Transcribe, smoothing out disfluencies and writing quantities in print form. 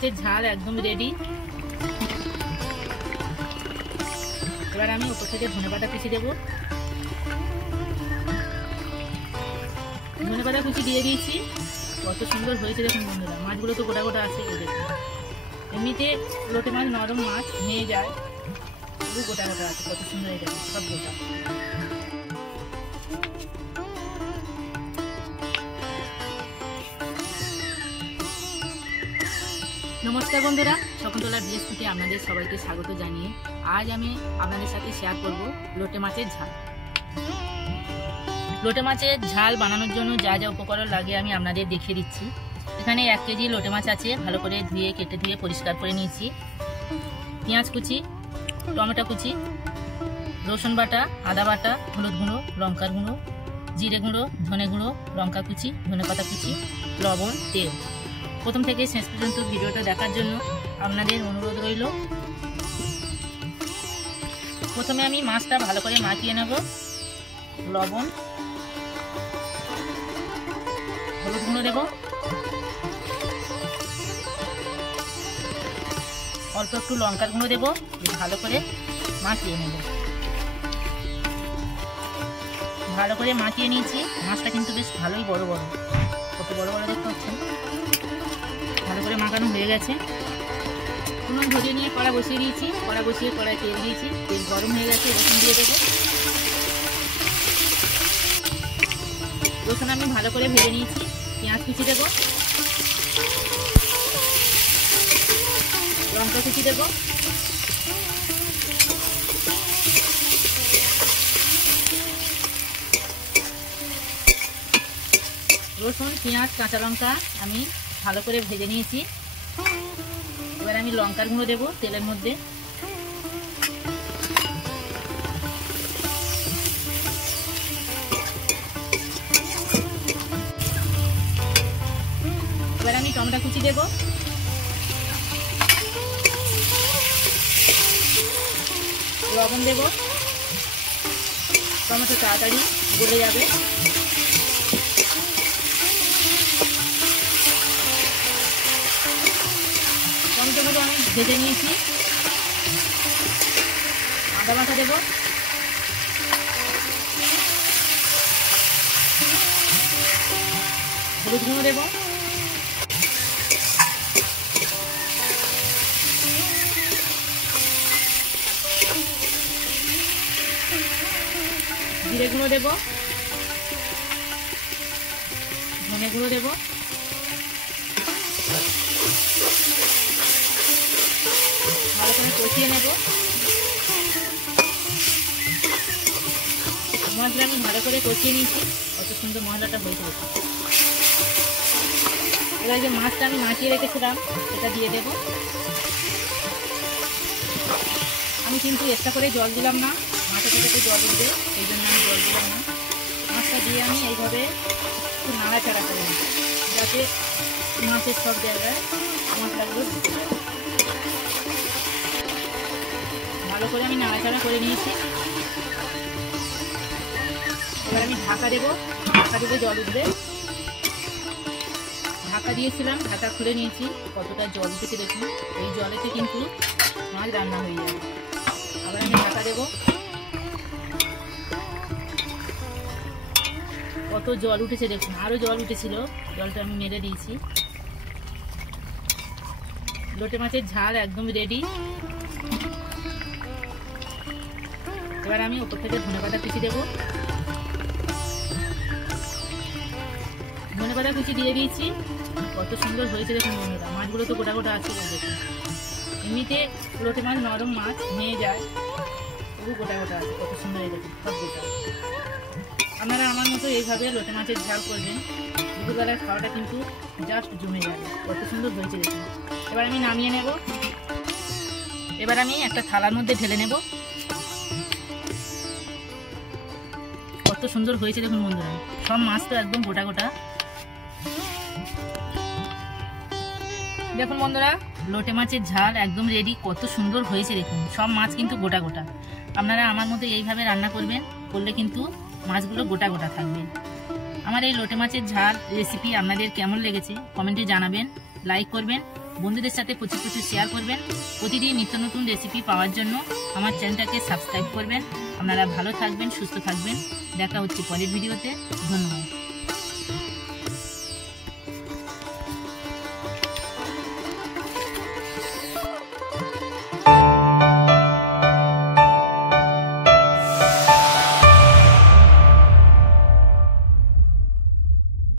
মাছের ঝাল একদম রেডি। এবার আমি উপর থেকে ধনেপাতা কুচি দেবো। ধনেপাতা কুচি দিয়ে দিয়েছি। কত সুন্দর হয়েছে দেখুন বন্ধুরা, মাছগুলো তো গোটা গোটা আছে। এই দেখুন, এমনিতে লোটে মাছ নরম মাছ নিয়ে যায়, তবু গোটা গোটা আছে। কত সুন্দর, এই দেখুন সব গোটা। নমস্কার বন্ধুরা, শকুন্তলা ভিলেজ ফুডে আপনাদের সবাইকে স্বাগত জানিয়ে আজ আমি আপনাদের সাথে শেয়ার করব লোটে মাছের ঝাল। লোটে মাছের ঝাল বানানোর জন্য যা যা উপকরণ লাগে আমি আপনাদের দেখিয়ে দিচ্ছি। এখানে 1 কেজি লোটে মাছ আছে, ভালো করে ধুয়ে কেটে ধুয়ে পরিষ্কার করে নিয়েছি। পেঁয়াজ কুচি, টমেটো কুচি, রসুন বাটা, আদা বাটা, হলুদ গুঁড়ো, লঙ্কার গুঁড়ো, জিরে গুঁড়ো, ধনে গুঁড়ো, লঙ্কা কুচি, ধনেপাতা কুচি, লবণ, তেল। প্রথম থেকে শেষ পর্যন্ত ভিডিওটা দেখার জন্য আপনাদের অনুরোধ রইল। প্রথমে আমি মাছটা ভালো করে মাখিয়ে নেব। লবণ, হলুদ গুঁড়ো দেব, অল্প একটু লঙ্কার গুঁড়ো দেবো, ভালো করে মাখিয়ে নেব। ভালো করে মাখিয়ে নিয়েছি। মাছটা কিন্তু বেশ ভালোই বড় বড়, কত বড় বড় দেখতে পাচ্ছেন। ভালো করে মাখানো হয়ে গেছে। উনুন ধরিয়ে নিয়ে কড়া বসিয়ে দিয়েছি। কড়া বসিয়ে কড়ায় তেল দিয়েছি। তেল গরম হয়ে গেছে, রসুন দিয়ে দেবো। রসুন আমি ভালো করে ভেজে নিয়েছি। পেঁয়াজ কুচি দেবো, লঙ্কা কুচি দেবো, রসুন, পেঁয়াজ, কাঁচা লঙ্কা আমি ভালো করে ভেজে নিয়েছি। এবার আমি লঙ্কার গুঁড়ো দেবো তেলের মধ্যে। এবার আমি টমেটো কুচি দেবো। লবণ দেবো। টমেটো তাড়াতাড়ি গলে যাবে। টমেটোগুলো আমি ভেজে নিয়েছি। আদা বাটা দেবো, হলুদ গুঁড়ো দেবো, জিরে গুঁড়ো দেবো, ধনে গুঁড়ো দেবো, ভালো করে কষিয়ে নেব। মশলা আমি ভালো করে কষিয়ে নিয়েছি। কত সুন্দর মশলাটা হয়েছে। এবার যে মাছটা আমি মাখিয়ে রেখেছিলাম সেটা দিয়ে দেব। আমি কিন্তু এক্সট্রা করে জল দিলাম না, মাথা থেকে জল উঠবে, সেই জন্য আমি জল দিলাম না। মাছটা দিয়ে আমি এইভাবে একটু নাড়াচাড়া করে নিই, যাতে মাছের সব জায়গায় মশলাগুলো ঢুকে যায়। ভালো করে আমি নাড়াচাড়া করে নিয়েছি। এবার আমি ঢাকা দেবো। ঢাকা দিলে জল উঠবে। ঢাকা দিয়েছিলাম, ঢাকা খুলে নিয়েছি। কতটা জল উঠেছে দেখুন। এই জলেতে কিন্তু মাছ রান্না হয়ে যাবে। আবার আমি ঢাকা দেবো। কত জল উঠেছে দেখুন, আরও জল উঠেছিল, জলটা আমি মেরে দিয়েছি। লোটে মাছের ঝাল একদম রেডি। এবার আমি উপর থেকে ধনেপাতা কুচি দেবো। ধনেপাতা কুচি দিয়ে দিয়েছি। কত সুন্দর হয়েছে দেখুন বন্ধুরা, মাছগুলো তো গোটা গোটা আছে। দেখুন, এমনিতে লোটে মাছ নরম মাছ নিয়ে যায়, তবু গোটা গোটা আছে। কত সুন্দর, এই দেখুন সব গোটা। আপনারা আমার মতো এইভাবে লোটে মাছের ঝাল করবেন, দুপুরবেলায় খাওয়াটা কিন্তু জাস্ট জমে যাবে। কত সুন্দর হয়েছে দেখুন। এবার আমি নামিয়ে নেব। এবার আমি একটা থালার মধ্যে ঢেলে নেব। কত সুন্দর হয়েছে দেখুন বন্ধুরা, সব মাছ তো একদম গোটা গোটা। দেখুন বন্ধুরা, লোটে মাছের ঝাল একদম রেডি। কত সুন্দর হয়েছে দেখুন, সব মাছ কিন্তু গোটা গোটা। আপনারা আমার মতো এইভাবে রান্না করবেন, করলে কিন্তু মাছগুলো গোটা গোটা থাকবে। আমার এই লোটে মাছের ঝাল রেসিপি আপনাদের কেমন লেগেছে কমেন্টে জানাবেন, লাইক করবেন, বন্ধুদের সাথে প্রচুর প্রচুর শেয়ার করবেন। প্রতিদিন নিত্য নতুন রেসিপি পাওয়ার জন্য আমার চ্যানেলটাকে সাবস্ক্রাইব করবেন। আপনারা ভালো থাকবেন, সুস্থ থাকবেন। দেখা হচ্ছে পরের ভিডিওতে। ধন্যবাদ।